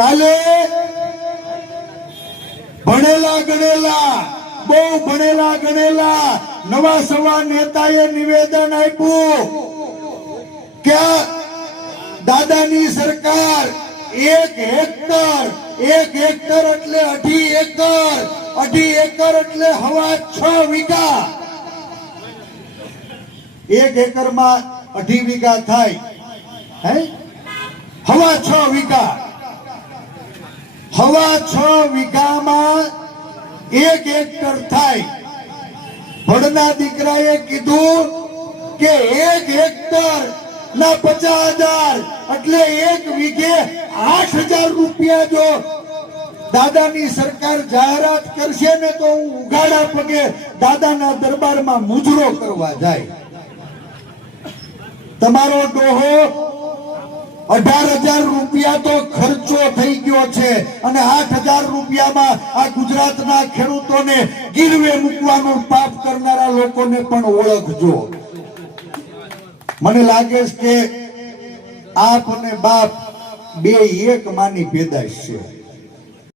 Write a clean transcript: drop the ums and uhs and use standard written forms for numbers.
કાલે ભણેલા ગણેલા બહુ ભણેલા ગણેલા નવા સવા નેતાએ નિવેદન આપ્યું કે દાદાની સરકાર 1 હેક્ટર એટલે 2.5 એકર એટલે 6.5 વીઘા 1 એકરમાં 2.5 વીઘા થાય હે 6.5 વીઘા 6.5 વીઘામાં 1 હેક્ટર થાય ભણના દીકરાએ કીધું કે 1 હેક્ટર ના 50,000 એટલે 1 વીઘે 8,000 રૂપિયા જો દાદાની સરકાર જાહેરાત કરશે ને તો હું ઉઘાડા પગે દાદાના દરબારમાં મુજરો કરવા જાય તમારો ડોહો 18,000 રૂપિયા તો ખર્ચો થઈ ગયો છે અને 8,000 રૂપિયામાં આ ગુજરાતના ખેડૂતોને ગીરવે મૂકવાનું પાપ કરનારા લોકોને પણ ઓળખજો મને લાગે છે કે આપ અને બાપ બે એક માની પેદાશ છે